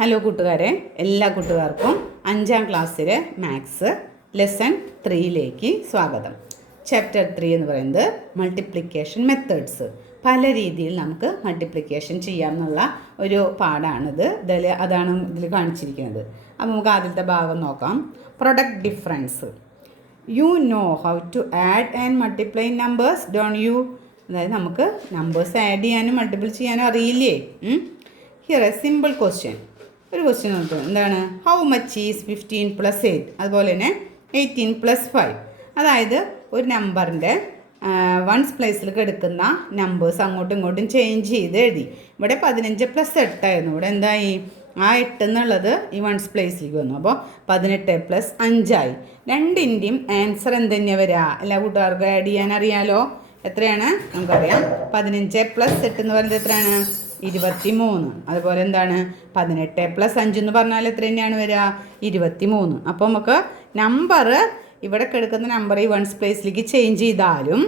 Hello കൂട്ടുകാരെ, എല്ലാ കൂട്ടുകാർക്കും 5ാം ക്ലാസ്സിലെ മാത്സ് ലെസൺ 3യിലേക്ക് സ്വാഗതം. ചാപ്റ്റർ 3 എന്ന് പറയുന്നത് മൾട്ടിപ്ലിക്കേഷൻ മെത്തേഡ്സ്. പല രീതിയിൽ നമുക്ക് മൾട്ടിപ്ലിക്കേഷൻ ചെയ്യാമെന്നുള്ള ഒരു പാഠാണിത്. അതാണ് ഇതിൽ കാണിച്ചിരിക്കുന്നത്. അപ്പോൾ നമുക്ക് ആദ്യത്തെ ഭാഗം നോക്കാം. Product difference. You know how to add and multiply numbers, don't you? അതായത് നമുക്ക് നമ്പേഴ്സ് ആഡ് ചെയ്യാനും മൾട്ടിപ്പിൾ ചെയ്യാനും അറിയില്ലേ? Here a simple question. ഒരു ക്വസ്റ്റ്യൻ നോക്കുക. എന്താണ്? How much is 15 + 8? അതുപോലെ തന്നെ 18 + 5. അതായത് ഒരു നമ്പറിൻ്റെ വൺസ് പ്ലേസിലേക്ക് എടുക്കുന്ന നമ്പേഴ്സ് അങ്ങോട്ടും ഇങ്ങോട്ടും ചേഞ്ച് ചെയ്ത് എഴുതി. ഇവിടെ 15 + 8 ആയിരുന്നു. ഇവിടെ എന്തായി? ആ 8 എന്നുള്ളത് ഈ വൺസ് പ്ലേസിലേക്ക് വന്നു. അപ്പോൾ 18 + 5 ആയി. രണ്ടിൻ്റെയും ആൻസർ എന്തുതന്നെയാണ് വരിക? എല്ലാ കൂട്ടുകാർക്കും ആഡ് ചെയ്യാൻ അറിയാലോ. എത്രയാണ്? നമുക്കറിയാം. 15 + 8 എന്ന് പറയുന്നത് എത്രയാണ്? 23. അതുപോലെ എന്താണ്? 18 + 5 എന്ന് പറഞ്ഞാൽ എത്ര തന്നെയാണ് വരിക? 23. അപ്പോൾ നമുക്ക് നമ്പർ ഇവിടെ കിടക്കുന്ന നമ്പർ ഈ വൺസ് പ്ലേസിലേക്ക് ചേഞ്ച് ചെയ്താലും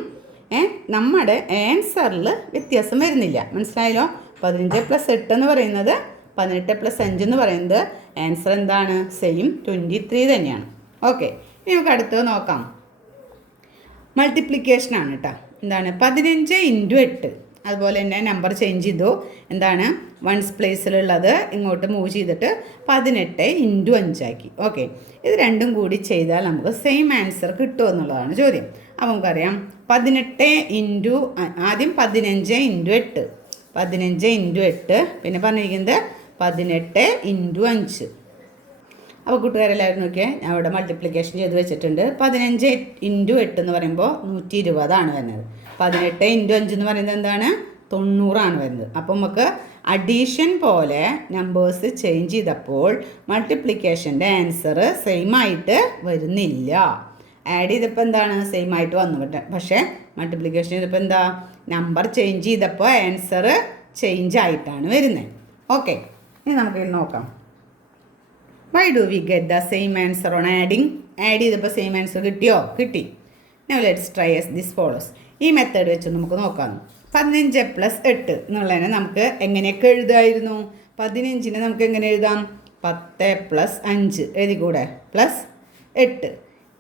നമ്മുടെ ആൻസറിൽ വ്യത്യാസം വരുന്നില്ല. മനസ്സിലായല്ലോ? 15 + 8 എന്ന് പറയുന്നത് 18 + 5 എന്ന് പറയുന്നത് ആൻസർ എന്താണ്? സെയിം 23 തന്നെയാണ്. ഓക്കെ, ഇനി നമുക്ക് അടുത്തത് നോക്കാം. മൾട്ടിപ്ലിക്കേഷനാണ് കേട്ടോ. എന്താണ്? 15 × 8. അതുപോലെ തന്നെ നമ്പർ ചേഞ്ച് ചെയ്തു. എന്താണ്? വൺസ് പ്ലേസിലുള്ളത് ഇങ്ങോട്ട് മൂവ് ചെയ്തിട്ട് 18 × 5 ആക്കി. ഓക്കെ, ഇത് രണ്ടും കൂടി ചെയ്താൽ നമുക്ക് സെയിം ആൻസർ കിട്ടുമോ എന്നുള്ളതാണ് ചോദ്യം. അപ്പോൾ നമുക്കറിയാം 18 ആദ്യം 15 × 8. 15 × 8 പിന്നെ പറഞ്ഞിരിക്കുന്നത് 18 × 5. അപ്പോൾ കൂട്ടുകാരെല്ലാവരും നോക്കിയാൽ ഞാൻ അവിടെ മൾട്ടിപ്ലിക്കേഷൻ ചെയ്ത് വെച്ചിട്ടുണ്ട്. 15 × 8 എന്ന് പറയുമ്പോൾ 120 ആണ് വരുന്നത്. 18 × 5 എന്ന് പറയുന്നത് എന്താണ്? 90 ആണ് വരുന്നത്. അപ്പോൾ നമുക്ക് അഡീഷൻ പോലെ നമ്പേഴ്സ് ചേഞ്ച് ചെയ്തപ്പോൾ മൾട്ടിപ്ലിക്കേഷൻ്റെ ആൻസർ സെയിം ആയിട്ട് വരുന്നില്ല. ആഡ് ചെയ്തപ്പോൾ എന്താണ്? സെയിം ആയിട്ട് വന്നു. പക്ഷേ മൾട്ടിപ്ലിക്കേഷൻ ചെയ്തപ്പോൾ എന്താ? നമ്പർ ചേഞ്ച് ചെയ്തപ്പോൾ ആൻസർ ചേഞ്ച് ആയിട്ടാണ് വരുന്നത്. ഓക്കെ, ഇനി നമുക്ക് നോക്കാം. Why do we get the same answer on adding? Add ചെയ്തപ്പോൾ സെയിം ആൻസർ കിട്ടിയോ? കിട്ടി. Now let's try as this follows. ഈ മെത്തേഡ് വെച്ച് നമുക്ക് നോക്കാം. 15 + 8 എന്നുള്ളതിനെ നമുക്ക് എങ്ങനെയൊക്കെ എഴുതായിരുന്നു? 15നെ നമുക്ക് എങ്ങനെ എഴുതാം? 10 + 5 എഴുതിക്കൂടെ? +8.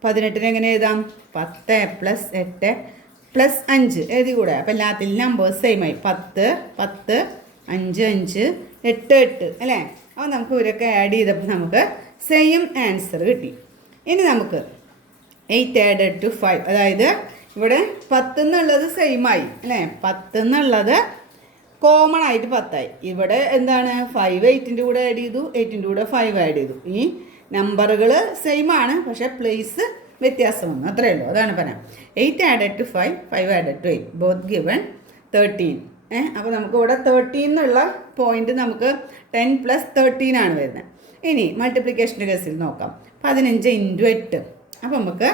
18നെ എങ്ങനെ എഴുതാം? 10 + 8 + 5 എഴുതിക്കൂടെ? അപ്പോൾ എല്ലാത്തിലും നമ്പേഴ്സ് സെയിം ആയി. 10 10 5 5 8 8 അല്ലേ? അപ്പോൾ നമുക്ക് ഇവരൊക്കെ ആഡ് ചെയ്തപ്പോൾ നമുക്ക് സെയിം ആൻസർ കിട്ടി. ഇനി നമുക്ക് 8 added to 5, അതായത് ഇവിടെ 10 എന്നുള്ളത് സെയിം ആയി അല്ലേ? 10 എന്നുള്ളത് കോമൺ ആയിട്ട് 10 ആയി. ഇവിടെ എന്താണ്? 5 8ൻ്റെ കൂടെ ആഡ് ചെയ്തു, 8ൻ്റെ കൂടെ 5 ആഡ് ചെയ്തു. ഈ നമ്പറുകൾ സെയിം ആണ്, പക്ഷേ പ്ലേസ് വ്യത്യാസം വന്നു. അത്രയേ ഉള്ളൂ. അതാണ് പറയാം. 8 added to 5, 5 added to 8, both given 13. അപ്പോൾ നമുക്ക് ഇവിടെ 13 എന്നുള്ള പോയിന്റ് നമുക്ക് 10 + 13 ആണ് വരുന്നത്. ഇനി മൾട്ടിപ്ലിക്കേഷൻ്റെ കേസിൽ നോക്കാം. 15 × 8. അപ്പോൾ നമുക്ക്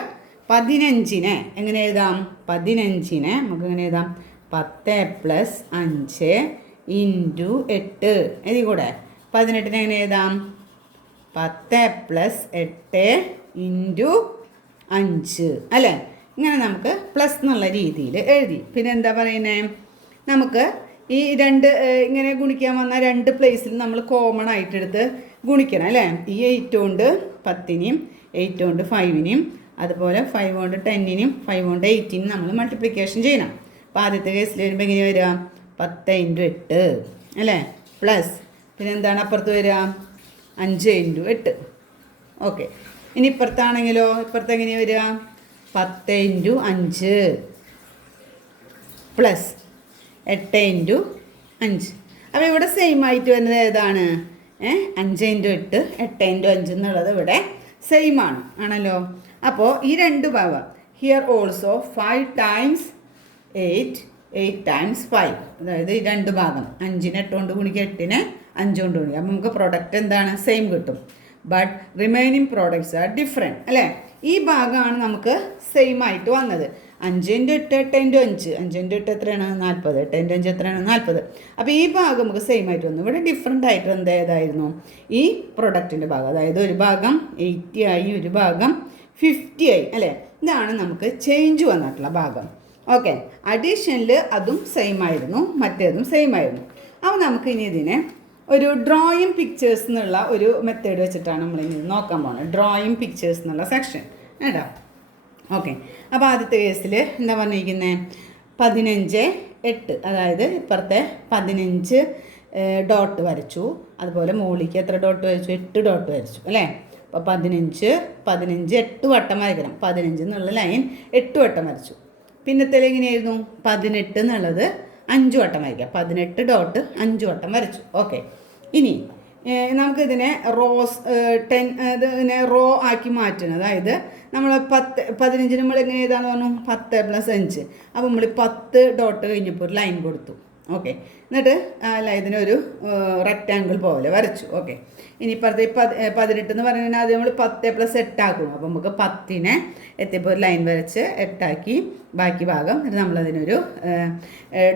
15നെ എങ്ങനെ എഴുതാം? 15നെ നമുക്ക് എങ്ങനെ എഴുതാം? 10 + 5 × 8 എഴുതി കൂടെ? 18നെ എങ്ങനെ എഴുതാം? 10 + 8 × 5 അല്ലേ? ഇങ്ങനെ നമുക്ക് പ്ലസ് എന്നുള്ള രീതിയിൽ എഴുതി. പിന്നെ എന്താ പറയുന്നത്? നമുക്ക് ഈ രണ്ട് ഇങ്ങനെ ഗുണിക്കാൻ വന്ന രണ്ട് പ്ലേസിൽ നമ്മൾ കോമൺ ആയിട്ടെടുത്ത് ഗുണിക്കണം അല്ലേ? ഈ 8 കൊണ്ട് 10നെയും 8 കൊണ്ട് 5നെയും അതുപോലെ 5 കൊണ്ട് 10നെയും 5 കൊണ്ട് 8നെയും നമ്മൾ മൾട്ടിപ്ലിക്കേഷൻ ചെയ്യണം. അപ്പോൾ ആദ്യത്തെ കേസിൽ വരുമ്പോൾ എങ്ങനെ വരിക? 10 × 8 അല്ലേ? പ്ലസ് പിന്നെ എന്താണ് അപ്പുറത്ത് വരിക? 5 × 8. ഓക്കെ, ഇനി ഇപ്പുറത്താണെങ്കിലോ? ഇപ്പുറത്ത് എങ്ങനെയാണ് വരിക? 10 × 5 പ്ലസ് 8 × 5. അപ്പോൾ ഇവിടെ സെയിം ആയിട്ട് വരുന്നത് ഏതാണ്? 5 × 8 8 × 5 എന്നുള്ളത് ഇവിടെ സെയിം ആണല്ലോ. അപ്പോൾ ഈ രണ്ട് ഭാഗം ഹിയർ ഓൾസോ 5 × 8 8 × 5, അതായത് ഈ രണ്ട് ഭാഗം 5നെ 8 കൊണ്ട് ഗുണിക്കുക, 8നെ 5 കൊണ്ട് ഗുണിക്കുക. അപ്പോൾ നമുക്ക് പ്രൊഡക്റ്റ് എന്താണ്? സെയിം കിട്ടും. But remaining products are different അല്ലേ? ഈ ഭാഗമാണ് നമുക്ക് സെയിം ആയിട്ട് വന്നത്. 5 × 8 8 × 5 5 × 8 എത്രയാണ്? 40. 8 × 5 എത്രയാണ്? 40. അപ്പോൾ ഈ ഭാഗം നമുക്ക് സെയിം ആയിട്ട് വന്നു. ഇവിടെ ഡിഫറെൻ്റ് ആയിട്ട് ഏതായിരുന്നു? ഈ പ്രൊഡക്റ്റിൻ്റെ ഭാഗം. അതായത് ഒരു ഭാഗം 80 ആയി, ഒരു ഭാഗം 50 ആയി അല്ലേ? ഇതാണ് നമുക്ക് ചേഞ്ച് വന്നിട്ടുള്ള ഭാഗം. ഓക്കെ, അഡീഷനിൽ അതും സെയിം ആയിരുന്നു, മറ്റേതും സെയിം ആയിരുന്നു. അപ്പോൾ നമുക്ക് ഇനി ഇതിനെ ഒരു ഡ്രോയിങ് പിക്ചേഴ്സ് എന്നുള്ള ഒരു മെത്തേഡ് വെച്ചിട്ടാണ് നമ്മളിനി നോക്കാൻ പോകുന്നത്. ഡ്രോയിങ് പിക്ചേഴ്സ് എന്നുള്ള സെക്ഷൻ കേട്ടോ. ഓക്കെ, അപ്പോൾ ആദ്യത്തെ കേസിൽ എന്താ പറഞ്ഞിരിക്കുന്നത്, 15:8, അതായത് ഇപ്പുറത്തെ 15 ഡോട്ട് വരച്ചു. അതുപോലെ മുകളിലേക്ക് എത്ര ഡോട്ട് വരച്ചു? 8 ഡോട്ട് വരച്ചു അല്ലേ. അപ്പോൾ 15 8 വട്ടം വരയ്ക്കണം. 15 എന്നുള്ള ലൈൻ 8 വട്ടം വരച്ചു. പിന്നത്തേൽ എങ്ങനെയായിരുന്നു? 18 എന്നുള്ളത് 5 വട്ടം വരയ്ക്കാം. 18 ഡോട്ട് 5 വട്ടം വരച്ചു. ഓക്കെ, ഇനി നമുക്കിതിനെ ഇതിനെ റോ ആക്കി മാറ്റണം. അതായത് നമ്മൾ 15 നമ്മൾ എങ്ങനെ എഴുതാന്ന് പറഞ്ഞു? 10 + 5. അപ്പോൾ നമ്മൾ 10 ഡോട്ട് കഴിഞ്ഞപ്പോൾ ഒരു ലൈൻ കൊടുത്തു. ഓക്കെ, എന്നിട്ട് ഇതിനൊരു റെക്റ്റാങ്കിൾ പോലെ വരച്ചു. ഓക്കെ, ഇനി ഇപ്പുറത്തെ 18 എന്ന് പറഞ്ഞാൽ അത് നമ്മൾ 10 + 8 ആക്കും. അപ്പോൾ നമുക്ക് 10നെ എത്തിയപ്പോൾ ഒരു ലൈൻ വരച്ച് 8 ആക്കി. ബാക്കി ഭാഗം എന്നിട്ട് നമ്മളതിനൊരു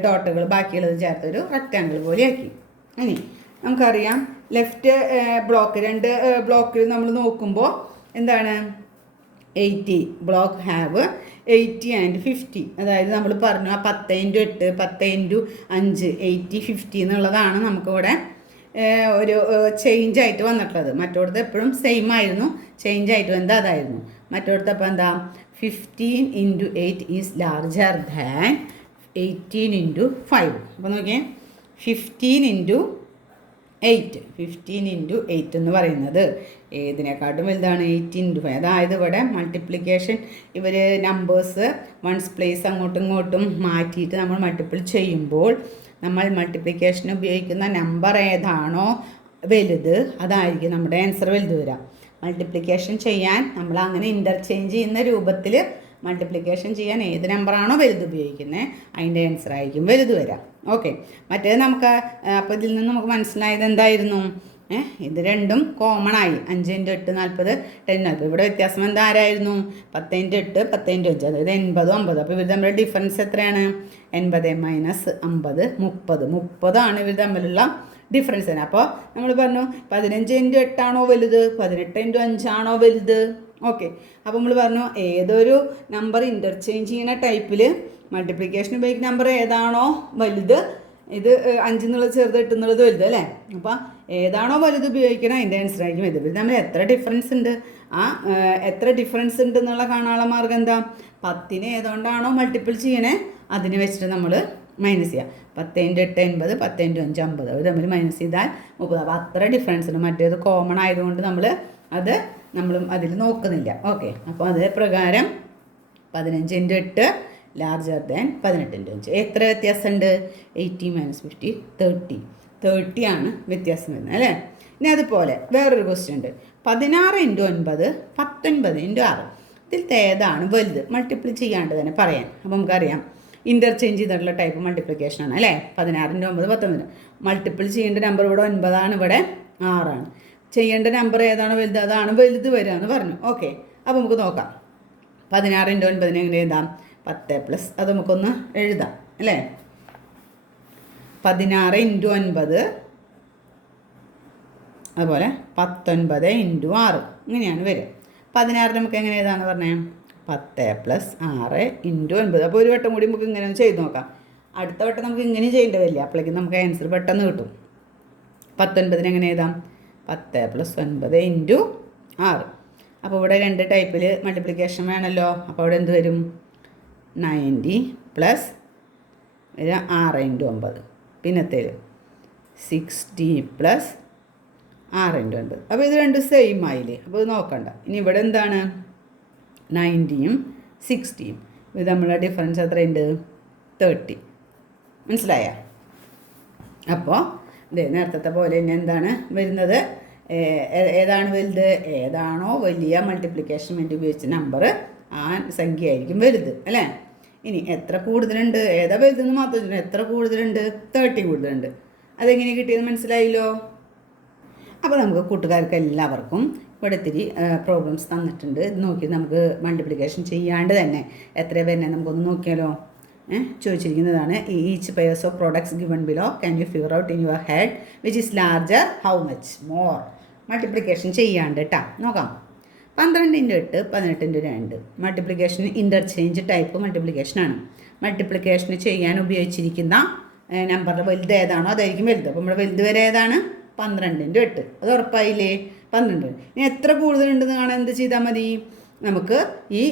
ഡോട്ടുകൾ ബാക്കിയുള്ളത് ചേർത്തൊരു റെക്റ്റാങ്കിൾ പോലെ ആക്കി. ഇനി നമുക്കറിയാം ലെഫ്റ്റ് ബ്ലോക്ക് 2 ബ്ലോക്കിൽ നമ്മൾ നോക്കുമ്പോൾ എന്താണ് 80 ബ്ലോക്ക് ഹാവ് 80 ആൻഡ് 50. അതായത് നമ്മൾ പറഞ്ഞു ആ 10 × 8 10 × 5 80 50 എന്നുള്ളതാണ് നമുക്കിവിടെ ഒരു ചേഞ്ച് ആയിട്ട് വന്നിട്ടുള്ളത്. മറ്റോടത്ത് എപ്പോഴും സെയിം ആയിരുന്നു, ചേഞ്ച് ആയിട്ട് വന്നത് അതായിരുന്നു. മറ്റോടത്ത് അപ്പോൾ എന്താ 15 × 8 ഈസ് ലാർജർ ദാൻ 18 × 5. അപ്പോൾ നോക്കിയേ 15 × 8 എന്ന് പറയുന്നത് ഏതിനെക്കാട്ടും വലുതാണ്? 18 × 5. അതായത് ഇവിടെ മൾട്ടിപ്ലിക്കേഷൻ ഇവർ നമ്പേഴ്സ് വൺസ് പ്ലേസ് അങ്ങോട്ടും ഇങ്ങോട്ടും മാറ്റിയിട്ട് നമ്മൾ മൾട്ടിപ്പിൾ ചെയ്യുമ്പോൾ നമ്മൾ മൾട്ടിപ്ലിക്കേഷൻ ഉപയോഗിക്കുന്ന നമ്പർ ഏതാണോ വലുത് അതായിരിക്കും നമ്മുടെ ആൻസർ വലുത് വരാം. മൾട്ടിപ്ലിക്കേഷൻ ചെയ്യാൻ നമ്മൾ അങ്ങനെ ഇൻ്റർചേഞ്ച് ചെയ്യുന്ന രൂപത്തിൽ മൾട്ടിപ്ലിക്കേഷൻ ചെയ്യാൻ ഏത് നമ്പറാണോ വലുത് ഉപയോഗിക്കുന്നത് അതിൻ്റെ ആൻസർ ആയിരിക്കും വലുത് വരാം. ഓക്കെ, മറ്റേത് നമുക്ക് അപ്പോൾ ഇതിൽ നിന്ന് നമുക്ക് മനസ്സിലായത് എന്തായിരുന്നു? ഇത് രണ്ടും കോമൺ ആയി. 5 × 8 40 10 40. ഇവിടെ വ്യത്യാസം എന്താ ആരായിരുന്നു? 10 × 8 10 × 5, അതായത് 80 50. അപ്പോൾ ഇവർ തമ്മിലുള്ള ഡിഫറൻസ് എത്രയാണ്? 80 - 50 30 ആണ് ഇവർ തമ്മിലുള്ള ഡിഫറൻസ് തന്നെ. അപ്പോൾ നമ്മൾ പറഞ്ഞു 15 × 8 ആണോ വലുത്? 18 × 5 ആണോ വലുത്? ഓക്കെ, അപ്പോൾ നമ്മൾ പറഞ്ഞു ഏതൊരു നമ്പർ ഇൻ്റർചേഞ്ച് ചെയ്യുന്ന ടൈപ്പിൽ മൾട്ടിപ്ലിക്കേഷൻ ഉപയോഗിക്കുന്ന നമ്പർ ഏതാണോ വലുത്, ഇത് 5 എന്നുള്ളത് ചെറുത് 8 എന്നുള്ളത് വലുത് അല്ലേ. അപ്പോൾ ഏതാണോ വലുത് ഉപയോഗിക്കണം അതിൻ്റെ ആൻസർ ആയിരിക്കും വലുത്. ഇത് തമ്മിൽ എത്ര ഡിഫറൻസ് ഉണ്ട്, എത്ര ഡിഫറൻസ് ഉണ്ട് എന്നുള്ള കാണാനുള്ള മാർഗ്ഗം എന്താ? 10നെ ഏതുകൊണ്ടാണോ മൾട്ടിപ്പിൾ ചെയ്യണേ അതിന് വെച്ചിട്ട് നമ്മൾ മൈനസ് ചെയ്യുക. 10 × 8 80 10 × 5 50. അവർ തമ്മിൽ മൈനസ് ചെയ്താൽ 30. അപ്പോൾ അത്ര ഡിഫറൻസ് ഉണ്ട്. മറ്റേത് കോമൺ ആയതുകൊണ്ട് നമ്മളും അതിൽ നോക്കുന്നില്ല. ഓക്കെ, അപ്പോൾ അതേ പ്രകാരം 15 × 8 ലാർജർ ദാൻ 18 × 5. എത്ര വ്യത്യാസമുണ്ട്? 80 - 50 30 ആണ് വ്യത്യാസം വരുന്നത് അല്ലേ. ഇനി അതുപോലെ വേറൊരു ക്വസ്റ്റ്യൻ ഉണ്ട്. 16 × 9 19 × 6. ഇതിലത്തെ ഏതാണ് വലുത്? മൾട്ടിപ്ലൈ ചെയ്യാണ്ട് തന്നെ പറയാൻ. അപ്പോൾ നമുക്കറിയാം ഇൻ്റർചേഞ്ച് ചെയ്തിട്ടുള്ള ടൈപ്പ് മൾട്ടിപ്ലിക്കേഷനാണ് അല്ലേ. 16 × 9 19. മൾട്ടിപ്പിൾ ചെയ്യേണ്ട നമ്പർ ഇവിടെ 9 ആണ്, ഇവിടെ 6 ആണ്. ചെയ്യേണ്ട നമ്പർ ഏതാണോ വലുത് അതാണ് വലുത് വരിക എന്ന് പറഞ്ഞു. ഓക്കെ, അപ്പോൾ നമുക്ക് നോക്കാം. 16 × 9 എങ്ങനെ എഴുതാം? 10+, അത് നമുക്കൊന്ന് എഴുതാം അല്ലേ. 16 × 9 അതുപോലെ 19 × 6 ഇങ്ങനെയാണ് വരിക. 16 നമുക്ക് എങ്ങനെ എഴുതാമെന്ന് പറഞ്ഞേ? 10+6 × 9. അപ്പോൾ ഒരു വട്ടം കൂടി നമുക്ക് ഇങ്ങനെ ഒന്ന് ചെയ്ത് നോക്കാം. അടുത്ത വട്ടം നമുക്ക് ഇങ്ങനെ ചെയ്യേണ്ടി വരില്ല, അപ്പോഴേക്കും നമുക്ക് ആൻസർ പെട്ടെന്ന് കിട്ടും. 19 എങ്ങനെ എഴുതാം? 10 + 9 × 6. അപ്പോൾ ഇവിടെ 2 ടൈപ്പിൽ മൾട്ടിപ്ലിക്കേഷൻ വേണമല്ലോ. അപ്പോൾ അവിടെ എന്ത് വരും? 90 + 6 × 9. പിന്നത്തേൽ 60 + 6 × 9. അപ്പോൾ ഇത് രണ്ടും സെയിം ആയില്ലേ. അപ്പോൾ ഇത് നോക്കണ്ട. ഇനി ഇവിടെ എന്താണ്? 90 ഉം 60 ഉം. ഇത് നമ്മളെ ഡിഫറൻസ് എത്രയുണ്ട്? 30. മനസ്സിലായ? അപ്പോൾ ഇതേ നേരത്തെ പോലെ തന്നെ എന്താണ് വരുന്നത്? ഏതാണ് വലുത്? ഏതാണോ വലിയ മൾട്ടിപ്ലിക്കേഷൻ വേണ്ടി ഉപയോഗിച്ച നമ്പർ ആ സംഖ്യ ആയിരിക്കും വലുത് അല്ലേ. ഇനി എത്ര കൂടുതലുണ്ട്, ഏതാ വലുതെന്ന് മാത്രം എത്ര കൂടുതലുണ്ട്? 30 കൂടുതലുണ്ട്. അതെങ്ങനെ കിട്ടിയെന്ന് മനസ്സിലായല്ലോ. അപ്പോൾ നമുക്ക് കൂട്ടുകാർക്ക് എല്ലാവർക്കും ഇവിടെ ഇത്തിരി പ്രോബ്ലംസ് തന്നിട്ടുണ്ട്. ഇത് നോക്കി നമുക്ക് മൾട്ടിപ്ലിക്കേഷൻ ചെയ്യാണ്ട് തന്നെ എത്ര പേരെ നമുക്കൊന്ന് നോക്കിയാലോ. ചോദിച്ചിരിക്കുന്നതാണ് each pairs of products given below can you figure out in your head which is larger how much more. Multiplication ചെയ്യാണ്ട് കേട്ടോ. നോക്കാം. 12 × 8 18 × 2. മൾട്ടിപ്ലിക്കേഷൻ ഇൻ്റർചേഞ്ച് ടൈപ്പ് മൾട്ടിപ്ലിക്കേഷനാണ്. മൾട്ടിപ്ലിക്കേഷൻ ചെയ്യാൻ ഉപയോഗിച്ചിരിക്കുന്ന നമ്പറിൻ്റെ വലുത് ഏതാണോ അതായിരിക്കും വലുത്. അപ്പോൾ നമ്മുടെ വലുത് വരെ ഏതാണ്? 12×8. അത് ഉറപ്പായില്ലേ? 12. ഇനി എത്ര കൂടുതലുണ്ടെന്ന് കാണാൻ എന്ത് ചെയ്താൽ മതി? നമുക്ക് ഈ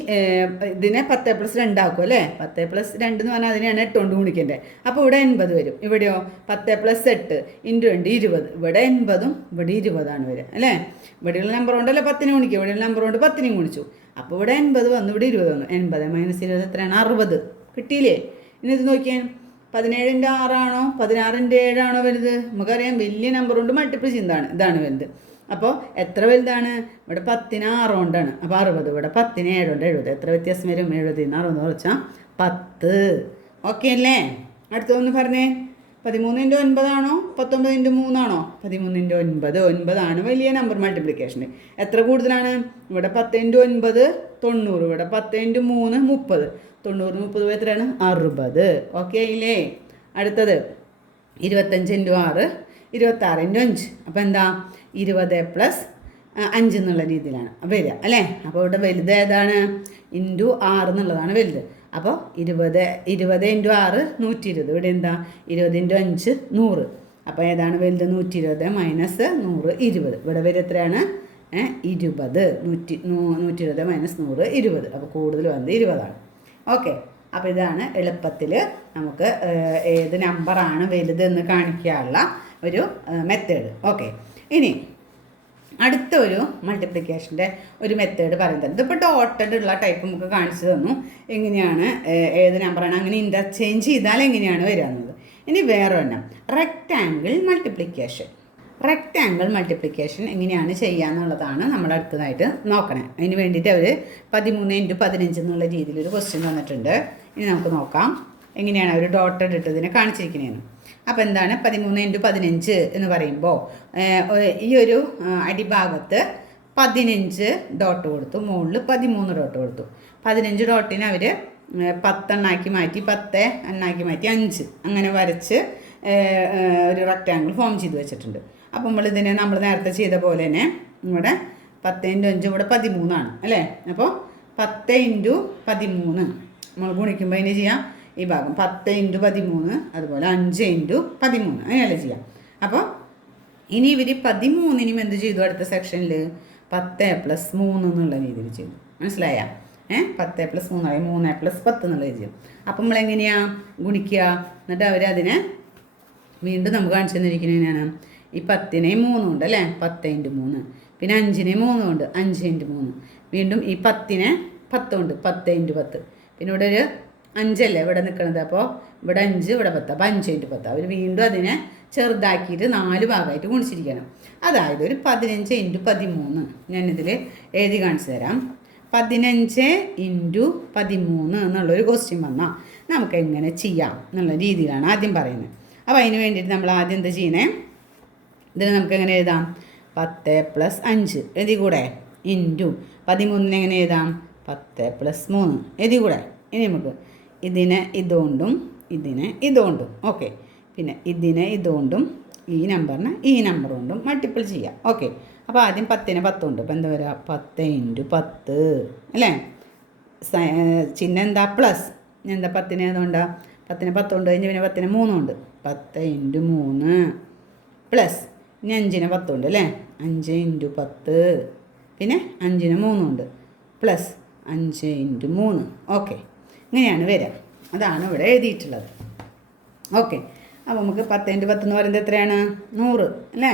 ഇതിനെ 10+2 ആക്കും അല്ലേ? 10+2 എന്ന് പറഞ്ഞാൽ അതിനെയാണ് 8 കൊണ്ട് ഗുണിക്കേണ്ടത്. അപ്പോൾ ഇവിടെ 80 വരും. ഇവിടെയോ 10+8 × 2 20. ഇവിടെ 80ഉം ഇവിടെ 20ആണ് വരിക അല്ലേ? ഇവിടെയുള്ള നമ്പർ കൊണ്ടല്ലേ 10നെ ഗുണിക്കുക, ഇവിടെയുള്ള നമ്പർ കൊണ്ട് 10നെയും ഗുണിച്ചു. അപ്പോൾ ഇവിടെ 80 വന്നു, ഇവിടെ 20 വന്നു. 80 - 20 എത്രയാണ്? 60. കിട്ടിയില്ലേ? ഇനി ഇത് നോക്കിയാൽ 17×6 ആണോ 16×7 ആണോ വലുത്? നമുക്കറിയാം വലിയ നമ്പർ കൊണ്ട് മൾട്ടിപ്പിൾ ചെയ്യുന്നതാണ്. ഇതാണ് വലുത്. അപ്പോൾ എത്ര വലുതാണ്? ഇവിടെ 10ന് 6 കൊണ്ടാണ്. അപ്പോൾ 60. ഇവിടെ 10ന് 7 കൊണ്ട് 70. എത്ര വ്യത്യാസം വരും? 70 ന്ന് 60 കുറച്ചാൽ 10. ഓക്കെ അല്ലേ? അടുത്തൊന്ന് പറഞ്ഞേ. 13×9 ആണോ 19×3 ആണോ? 13×9. 9 ആണ് വലിയ നമ്പർ മൾട്ടിപ്ലിക്കേഷന്. എത്ര കൂടുതലാണ്? ഇവിടെ 10×9 90. ഇവിടെ 10×3 30. 90 30 എത്രയാണ്? 60. ഓക്കെ ആയില്ലേ? അടുത്തത് 25×6 26×5. അപ്പോൾ എന്താ? 20 + 5 എന്നുള്ള രീതിയിലാണ് വരിക അല്ലേ? അപ്പോൾ ഇവിടെ വലുത് ഏതാണ്? ×6 എന്നുള്ളതാണ് വലുത്. അപ്പോൾ 20 × 6 120. ഇവിടെ എന്താ? 20×5 100. അപ്പോൾ ഏതാണ് വലുത്? 120 - 100 20. ഇവിടെ വരെ എത്രയാണ്? 20. 120 - 100 20. അപ്പോൾ കൂടുതൽ വന്നത് 20ആണ്. ഓക്കെ. അപ്പോൾ ഇതാണ് എളുപ്പത്തിൽ നമുക്ക് ഏത് നമ്പറാണ് വലുതെന്ന് കാണിക്കാനുള്ള ഒരു മെത്തേഡ്. ഓക്കെ. ഇനി അടുത്ത ഒരു മൾട്ടിപ്ലിക്കേഷൻ്റെ ഒരു മെത്തേഡ് പറയുന്നത്, ഇതിപ്പോൾ ഡോട്ടഡ് ഉള്ള ടൈപ്പ് നമുക്ക് കാണിച്ചു തന്നു എങ്ങനെയാണ് ഏത് നമ്പറാണ് അങ്ങനെ ഇൻ്റർചേഞ്ച് ചെയ്താൽ എങ്ങനെയാണ് വരിക. ഇനി വേറെ ഒരെണ്ണം റെക്റ്റാങ്കിൾ മൾട്ടിപ്ലിക്കേഷൻ. റെക്റ്റാങ്കിൾ മൾട്ടിപ്ലിക്കേഷൻ എങ്ങനെയാണ് ചെയ്യുക എന്നുള്ളതാണ് നമ്മൾ അടുത്തതായിട്ട് നോക്കണേ. അതിന് വേണ്ടിയിട്ട് അവർ 13×15 എന്നുള്ള രീതിയിലൊരു ക്വസ്റ്റ്യൻ തന്നിട്ടുണ്ട്. ഇനി നമുക്ക് നോക്കാം എങ്ങനെയാണ് അവർ ഡോട്ടഡ് ഇട്ടതിനെ കാണിച്ചിരിക്കുന്നതെന്ന്. അപ്പോൾ എന്താണ് 13×15 എന്ന് പറയുമ്പോൾ ഈ ഒരു അടിഭാഗത്ത് 15 ഡോട്ട് കൊടുത്തു, മുകളിൽ 13 ഡോട്ട് കൊടുത്തു. 15 ഡോട്ടിന് അവർ 10 എണ്ണാക്കി മാറ്റി, 10 എണ്ണാക്കി മാറ്റി 5 അങ്ങനെ വരച്ച് ഒരു റെക്റ്റാങ്കിൾ ഫോം ചെയ്ത് വെച്ചിട്ടുണ്ട്. അപ്പോൾ നമ്മളിതിനെ നമ്മൾ നേരത്തെ ചെയ്ത പോലെ തന്നെ ഇവിടെ 10×5 ഇവിടെ 13 ആണ് അല്ലേ? അപ്പോൾ 10×13 നമ്മൾ ഗുണിക്കുമ്പോൾ അതിന് ചെയ്യാം ഈ ഭാഗം 10×13, അതുപോലെ 5×13 അങ്ങനെയല്ലേ ചെയ്യാം. അപ്പോൾ ഇനി ഇവർ 13നും എന്ത് ചെയ്തു? അടുത്ത സെക്ഷനിൽ 10+3 എന്നുള്ള രീതിയിൽ ചെയ്തു. മനസ്സിലായ? 10+3 ആയി 3+10 എന്നുള്ള ചെയ്യും. അപ്പം നമ്മളെങ്ങനെയാണ് ഗുണിക്കുക? എന്നിട്ട് അവരതിനെ വീണ്ടും നമുക്ക് കാണിച്ചു തന്നിരിക്കുന്നതിനാണ് ഈ 10നെ 3 ഉണ്ട് അല്ലേ? 10×3. പിന്നെ 5നെ 3 ഉണ്ട്, 5×3. വീണ്ടും ഈ 10നെ 10 ഉണ്ട്, 10×10. പിന്നെ ഇവിടെ ഒരു 5 അല്ലേ ഇവിടെ നിൽക്കുന്നത്. അപ്പോൾ ഇവിടെ 5 ഇവിടെ 10. അപ്പോൾ 5×10. അവർ വീണ്ടും അതിനെ ചെറുതാക്കിയിട്ട് 4 ഭാഗമായിട്ട് ഗുണിച്ചിരിക്കണം. അതായത് ഒരു 15×13 ഞാനിതിൽ എഴുതി കാണിച്ചു തരാം. 15×13 എന്നുള്ളൊരു ക്വസ്റ്റ്യൻ വന്നാൽ നമുക്ക് എങ്ങനെ ചെയ്യാം എന്നുള്ള രീതിയിലാണ് ആദ്യം പറയുന്നത്. അപ്പോൾ അതിന് വേണ്ടിയിട്ട് നമ്മൾ ആദ്യം എന്താ ചെയ്യണേ? ഇതിന് നമുക്ക് എങ്ങനെ എഴുതാം? 10+5 എഴുതി കൂടെ ഇൻറ്റു 13 എങ്ങനെ എഴുതാം? 10+3 എഴുതി കൂടെ. ഇനി നമുക്ക് ഇതിനെ ഇതുകൊണ്ടും ഇതിനെ ഇതുകൊണ്ടും ഓക്കെ, പിന്നെ ഇതിനെ ഇതുകൊണ്ടും ഈ നമ്പറിനെ ഈ നമ്പർ കൊണ്ടും മൾട്ടിപ്പിൾ ചെയ്യാം. ഓക്കെ. അപ്പോൾ ആദ്യം 10നെ 10 ഉണ്ട്. അപ്പോൾ എന്താ വരിക? 10×10 അല്ലേ? ചിഹ്നം എന്താ? പ്ലസ്. എന്താ 10നെ അതുകൊണ്ടാണ് 10നെ 10 കൊണ്ട് കഴിഞ്ഞ് പിന്നെ 10നെ 3 ഉണ്ട്. 10×3 പ്ലസ് ഇനി 5നെ 10 ഉണ്ട് അല്ലേ? 5×10 പിന്നെ 5നെ 3 ഉണ്ട് പ്ലസ് 5×3. ഓക്കെ. ഇങ്ങനെയാണ് വരിക. അതാണ് ഇവിടെ എഴുതിയിട്ടുള്ളത്. ഓക്കെ. അപ്പോൾ നമുക്ക് 10×10 എന്ന് പറയുന്നത് എത്രയാണ്? 100 അല്ലേ?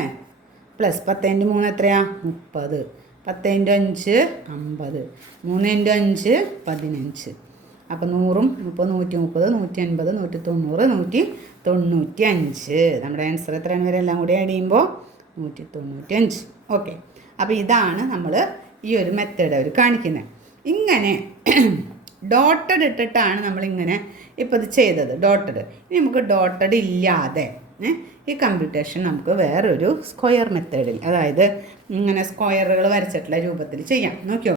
പ്ലസ് 10×3 എത്രയാണ്? 30. 10×5 50. 3×5 15. അപ്പോൾ 100ഉം 30 130 150 190 195. നമ്മുടെ ആൻസർ എത്രയാണ് വരെ എല്ലാം കൂടി ആഡ് ചെയ്യുമ്പോൾ 195. ഓക്കെ. അപ്പോൾ ഇതാണ് നമ്മൾ ഈ ഒരു മെത്തേഡ് അവർ കാണിക്കുന്നത്. ഇങ്ങനെ ഡോട്ടഡ് ഇട്ടിട്ടാണ് നമ്മളിങ്ങനെ ഇപ്പോൾ ഇത് ചെയ്തത്, ഡോട്ടഡ്. ഇനി നമുക്ക് ഡോട്ടഡ് ഇല്ലാതെ ഈ കമ്പ്യൂട്ടേഷൻ നമുക്ക് വേറൊരു സ്ക്വയർ മെത്തേഡിൽ, അതായത് ഇങ്ങനെ സ്ക്വയറുകൾ വരച്ചിട്ടുള്ള രൂപത്തിൽ ചെയ്യാം. നോക്കിയോ?